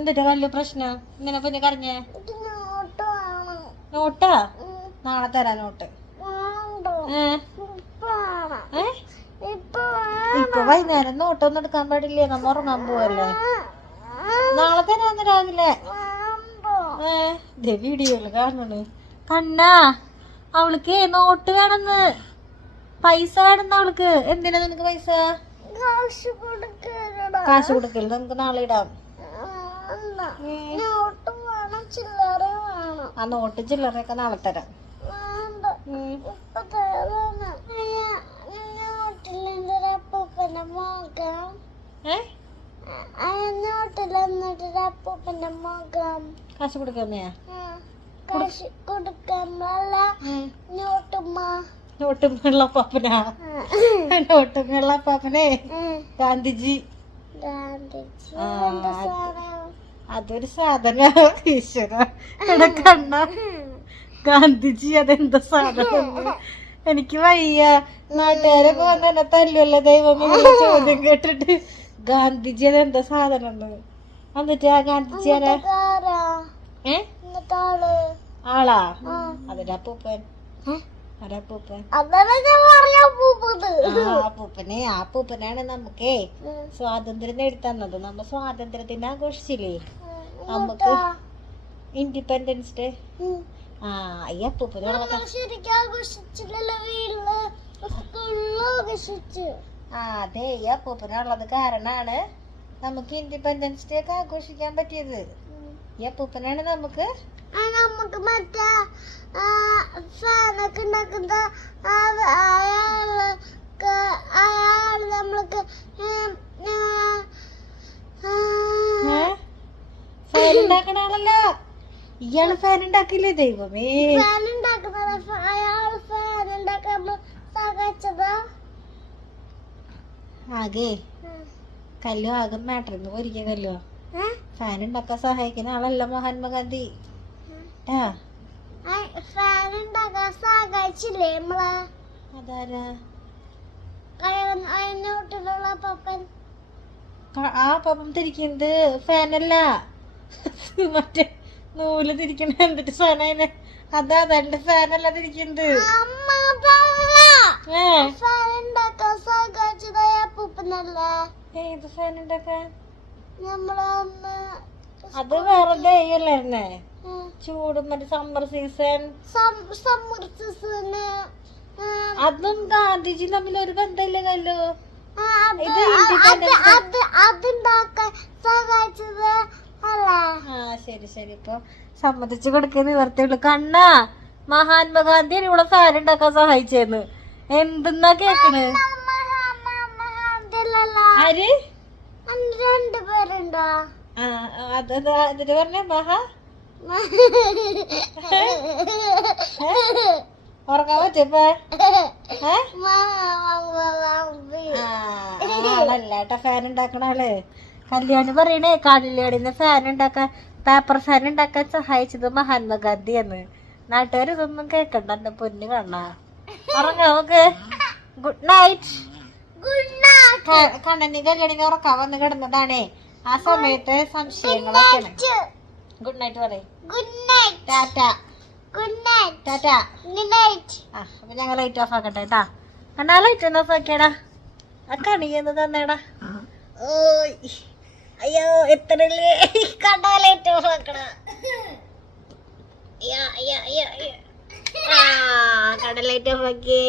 എന്നിട്ട് വലിയ പ്രശ്നം ഇങ്ങനെ പിന്നെ കരഞ്ഞേ? നോട്ടാ? നാളെ തരാ നോട്ട്. ഇപ്പൊ വൈകുന്നേരം നോട്ടൊന്നും എടുക്കാൻ പാടില്ലേ, നമ്മ ഉറങ്ങാൻ പോവല്ലേ. നാളെ തരാന്ന് രാവിലെ. വീഡിയോയില് കാണണ്. കണ്ണാ അവൾക്ക് നോട്ട് വേണമെന്ന്, പൈസ വേണമെന്ന് അവൾക്ക്. എന്തിനാ നിനക്ക് പൈസ? കാശ് കൊടുക്കല് നമുക്ക് നാളെ ഇടാം. ആ നോട്ട് ചില്ലറയൊക്കെ നാളെ തരാം. കാശ് കൊടുക്കുന്നയാ? നോട്ടുമുള്ള പാപ്പനാ? നോട്ടുമുള്ള പാപ്പനെ ഗാന്ധിജി. അതൊരു സാധന. ഈശ്വര കണ്ണ, ഗാന്ധിജി അതെന്താ സാധനം? എനിക്ക് വയ്യ. നാട്ടുകാരൊക്കെ വന്ന് എന്നെ തല്ലുവല്ല ദൈവം ചോദ്യം കേട്ടിട്ട്. ഗാന്ധിജി അതെന്താ സാധനം? എന്നിട്ട് ആ ഗാന്ധിജി ആരാ? ആളാ? അതിന്റെ അപ്പൂപ്പൻ. അപ്പൂപ്പനാണ് നമുക്കേ സ്വാതന്ത്ര്യം നേടിത്തന്നത്. നമ്മ സ്വാതന്ത്ര്യത്തിന് ആഘോഷിച്ചില്ലേ നമുക്ക്, ഇൻഡിപെൻഡൻസ് ഡേ. ഈ അപ്പൂപ്പനുള്ള അതെ, ഈ അപ്പൂപ്പനുള്ളത് കാരണാണ് നമുക്ക് ഇൻഡിപെൻഡൻസ് ഡേ ഒക്കെ ആഘോഷിക്കാൻ പറ്റിയത്. ഈ അപ്പൂപ്പനാണ് നമുക്ക് മറ്റേ ഫാനൊക്കെ ഉണ്ടാക്കുന്ന അയാള് നമ്മൾക്ക് ഫാൻ ഉണ്ടാക്കണ ആളല്ല ഇയാള്. ഫാൻ ഉണ്ടാക്കില്ലേ ദൈവമേ? ഫാൻ ഉണ്ടാക്കുന്ന അയാള് ഫാൻ ഉണ്ടാക്കാൻ സഹായിച്ചതാ. ആകെ കല്ലോ ആകെ മാറ്ററിന്ന് പോരിക്ക കല്ലോ. ഫാൻ ഉണ്ടാക്കാൻ സഹായിക്കുന്ന ആളല്ല മഹാത്മാഗാന്ധി. ഫാൻ ഉണ്ടാക്കാൻ സഹായിച്ചില്ലേ നമ്മളെ? അതാരാ? നോട്ടിലുള്ള പപ്പൻ. ആ പപ്പം തിരിക്കുന്നത് ഫാനല്ല, മറ്റേ നൂല് തിരിക്കണ എന്നിട്ട് സാധനം. അതാണ്ട് ഫാനല്ല തിരിക്കുന്നത്. ഏത് ഫാൻ ഉണ്ടാക്കാൻ? അത് വേറെ ഡേയല്ലായിരുന്നേ, ചൂടും മറ്റേ സമ്മർ സീസൺ. അതും ഗാന്ധിജി തമ്മിൽ ഒരു ബന്ധമില്ല കല്ലോ. ശരി ശരി, ഇപ്പൊ സമ്മതിച്ചു കൊടുക്കാൻ നിവർത്തിയുള്ളു. കണ്ണാ, മഹാത്മാഗാന്ധിയാണ് ഇവിടെ ഫാൻ ഉണ്ടാക്കാൻ സഹായിച്ചേന്ന്. എന്തെന്നാ കേക്കണ്? ആര്? രണ്ടുപേരുണ്ടോ? എന്നിട്ട് പറഞ്ഞ മഹാ ഉറക്കാൻ പറ്റപ്പോ? ആളല്ലേട്ടാ ഫാൻ ഉണ്ടാക്കണ ആള്. കല്യാണി പറയണേ കല്യാണിന്ന് ഫാൻ ഉണ്ടാക്കാൻ, പേപ്പർ ഫാൻ ഉണ്ടാക്കാൻ സഹായിച്ചത് മഹാത്മാഗാന്ധിയാന്ന്. നാട്ടുകാർ ഇതൊന്നും കേക്കണ്ട എന്റെ പൊന്നു കണ്ണാ. ഉറങ്ങാ നമുക്ക്. Good night. കണ്ണനി കല്യാണിനെ ഉറക്കാൻ വന്ന് കിടന്നതാണേ. ആ സമയത്ത് സംശയങ്ങളൊക്കെയാണ്. ഗുഡ് നൈറ്റ് പറയും. ടാറ്റ. ടാറ്റ. അപ്പൊ ഞങ്ങൾ ലൈറ്റ് ഓഫ് ആക്കട്ടെ കേട്ടാ. കണ്ണാ ലൈറ്റ് ഒന്ന് ഓഫ് ആക്കിയടാ. ആ കണിയെന്ന് തന്നേടാ. ഓയ് അയ്യോ എത്രല്ലേ. കണ്ണാ ലൈറ്റ് ഓഫ് ആക്കണ. കട ലൈറ്റ് ഓഫ് ആക്കിയേ.